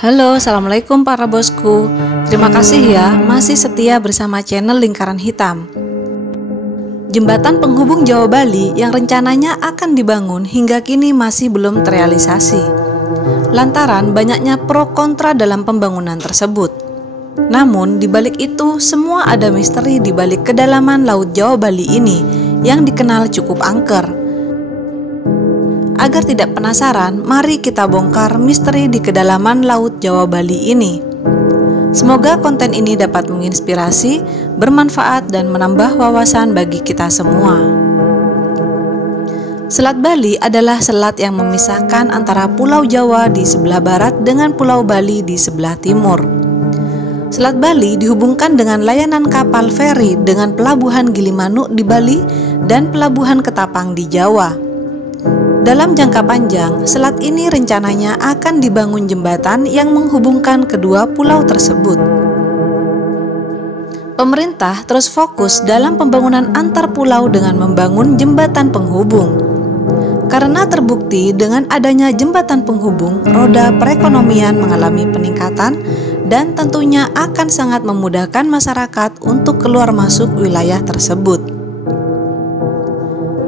Halo, assalamualaikum para bosku. Terima kasih ya masih setia bersama channel Lingkaran Hitam. Jembatan penghubung Jawa Bali yang rencananya akan dibangun hingga kini masih belum terrealisasi. Lantaran banyaknya pro kontra dalam pembangunan tersebut. Namun di balik itu semua ada misteri di balik kedalaman Laut Jawa Bali ini yang dikenal cukup angker. Agar tidak penasaran, mari kita bongkar misteri di kedalaman Laut Jawa Bali ini. Semoga konten ini dapat menginspirasi, bermanfaat, dan menambah wawasan bagi kita semua. Selat Bali adalah selat yang memisahkan antara Pulau Jawa di sebelah barat dengan Pulau Bali di sebelah timur. Selat Bali dihubungkan dengan layanan kapal feri dengan Pelabuhan Gilimanuk di Bali dan Pelabuhan Ketapang di Jawa. Dalam jangka panjang, selat ini rencananya akan dibangun jembatan yang menghubungkan kedua pulau tersebut. Pemerintah terus fokus dalam pembangunan antar pulau dengan membangun jembatan penghubung. Karena terbukti dengan adanya jembatan penghubung, roda perekonomian mengalami peningkatan dan tentunya akan sangat memudahkan masyarakat untuk keluar masuk wilayah tersebut.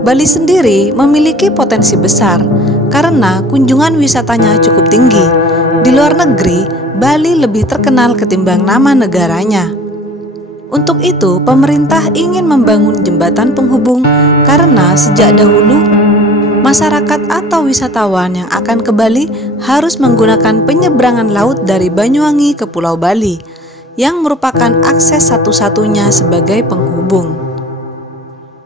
Bali sendiri memiliki potensi besar karena kunjungan wisatanya cukup tinggi. Di luar negeri, Bali lebih terkenal ketimbang nama negaranya. Untuk itu, pemerintah ingin membangun jembatan penghubung karena sejak dahulu masyarakat atau wisatawan yang akan ke Bali harus menggunakan penyeberangan laut dari Banyuwangi ke Pulau Bali, yang merupakan akses satu-satunya sebagai penghubung.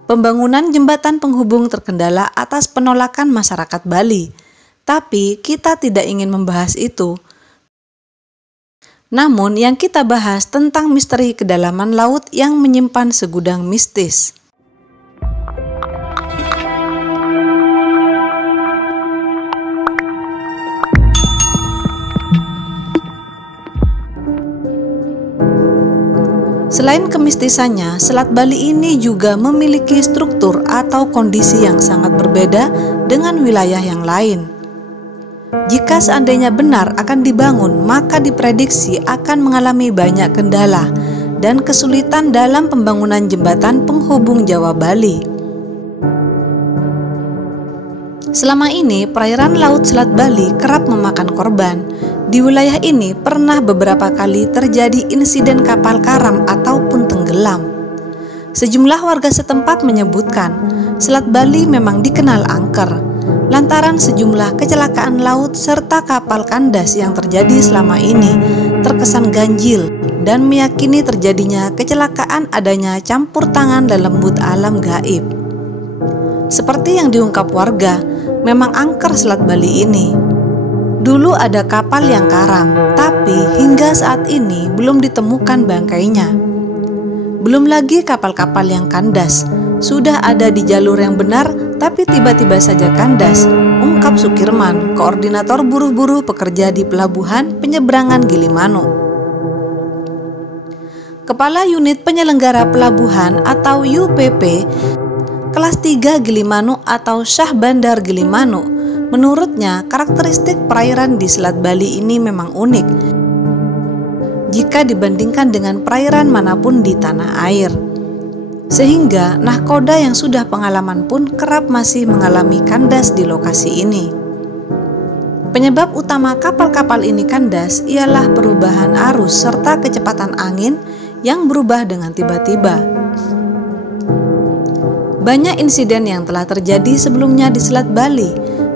Pembangunan jembatan penghubung terkendala atas penolakan masyarakat Bali, tapi kita tidak ingin membahas itu. Namun yang kita bahas tentang misteri kedalaman laut yang menyimpan segudang mistis. Selain kemistisannya, Selat Bali ini juga memiliki struktur atau kondisi yang sangat berbeda dengan wilayah yang lain. Jika seandainya benar akan dibangun, maka diprediksi akan mengalami banyak kendala dan kesulitan dalam pembangunan jembatan penghubung Jawa Bali. Selama ini, perairan Laut Selat Bali kerap memakan korban. Di wilayah ini pernah beberapa kali terjadi insiden kapal karam ataupun tenggelam. Sejumlah warga setempat menyebutkan, Selat Bali memang dikenal angker, lantaran sejumlah kecelakaan laut serta kapal kandas yang terjadi selama ini terkesan ganjil dan meyakini terjadinya kecelakaan adanya campur tangan dan lembut alam gaib. Seperti yang diungkap warga, memang angker Selat Bali ini. Dulu ada kapal yang karam, tapi hingga saat ini belum ditemukan bangkainya. Belum lagi kapal-kapal yang kandas, sudah ada di jalur yang benar, tapi tiba-tiba saja kandas, ungkap Sukirman, koordinator buruh-buruh pekerja di Pelabuhan Penyeberangan Gilimanuk. Kepala Unit Penyelenggara Pelabuhan atau UPP, Kelas 3 Gilimanuk atau Syah Bandar Gilimanuk, menurutnya, karakteristik perairan di Selat Bali ini memang unik jika dibandingkan dengan perairan manapun di tanah air. Sehingga nahkoda yang sudah pengalaman pun kerap masih mengalami kandas di lokasi ini. Penyebab utama kapal-kapal ini kandas ialah perubahan arus serta kecepatan angin yang berubah dengan tiba-tiba. Banyak insiden yang telah terjadi sebelumnya di Selat Bali,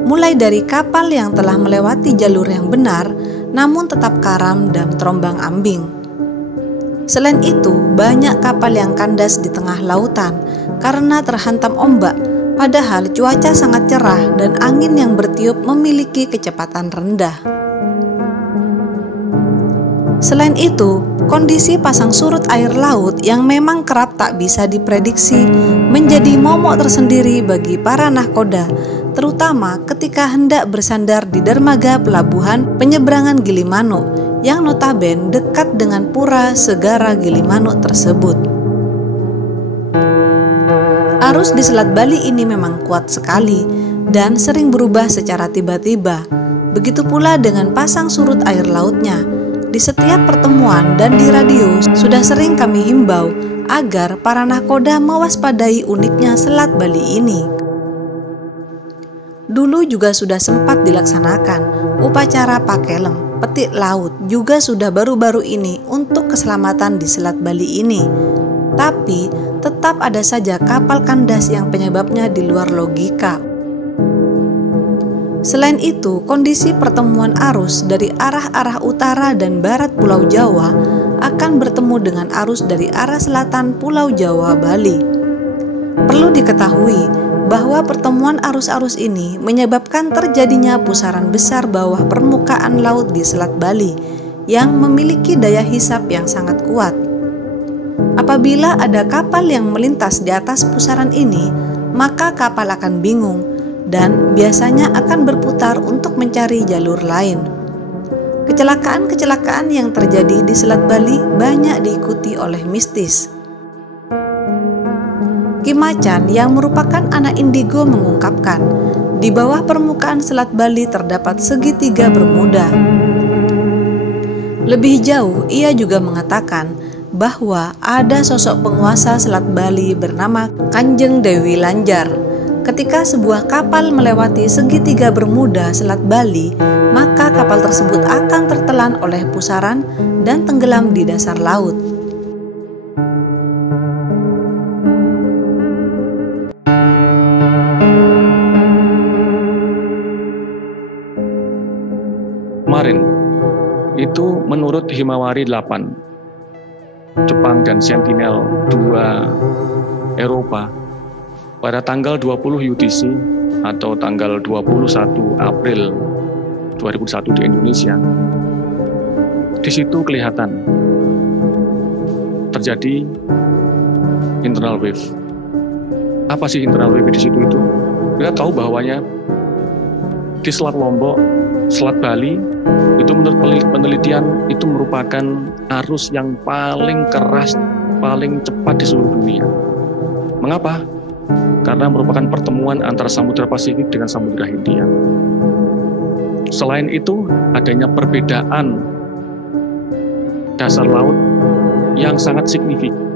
mulai dari kapal yang telah melewati jalur yang benar namun tetap karam dan terombang-ambing. Selain itu, banyak kapal yang kandas di tengah lautan karena terhantam ombak, padahal cuaca sangat cerah dan angin yang bertiup memiliki kecepatan rendah. Selain itu, kondisi pasang surut air laut yang memang kerap tak bisa diprediksi menjadi momok tersendiri bagi para nahkoda, terutama ketika hendak bersandar di dermaga Pelabuhan Penyeberangan Gilimanuk yang notabene dekat dengan pura Segara Gilimanuk tersebut. Arus di Selat Bali ini memang kuat sekali dan sering berubah secara tiba-tiba. Begitu pula dengan pasang surut air lautnya. Di setiap pertemuan dan di radio sudah sering kami himbau agar para nahkoda mewaspadai uniknya Selat Bali ini. Dulu juga sudah sempat dilaksanakan upacara pakelem, petik laut juga sudah baru-baru ini untuk keselamatan di Selat Bali ini. Tapi tetap ada saja kapal kandas yang penyebabnya di luar logika. Selain itu, kondisi pertemuan arus dari arah-arah utara dan barat Pulau Jawa akan bertemu dengan arus dari arah selatan Pulau Jawa, Bali. Perlu diketahui bahwa pertemuan arus-arus ini menyebabkan terjadinya pusaran besar bawah permukaan laut di Selat Bali yang memiliki daya hisap yang sangat kuat. Apabila ada kapal yang melintas di atas pusaran ini, maka kapal akan bingung dan biasanya akan berputar untuk mencari jalur lain. Kecelakaan-kecelakaan yang terjadi di Selat Bali banyak diikuti oleh mistis. Ki Macan yang merupakan anak indigo mengungkapkan, di bawah permukaan Selat Bali terdapat segitiga Bermuda. Lebih jauh, ia juga mengatakan bahwa ada sosok penguasa Selat Bali bernama Kanjeng Dewi Lanjar. Ketika sebuah kapal melewati segitiga Bermuda Selat Bali, maka kapal tersebut akan tertelan oleh pusaran dan tenggelam di dasar laut. Kemarin, itu menurut Himawari 8, Jepang dan Sentinel 2 Eropa, pada tanggal 20 UTC atau tanggal 21 April 2001 di Indonesia, di situ kelihatan terjadi internal wave. Apa sih internal wave di situ itu? Kita tahu bahwanya di Selat Lombok, Selat Bali, itu menurut penelitian itu merupakan arus yang paling keras, paling cepat di seluruh dunia. Mengapa? Karena merupakan pertemuan antara Samudra Pasifik dengan Samudra Hindia. Selain itu, adanya perbedaan dasar laut yang sangat signifikan.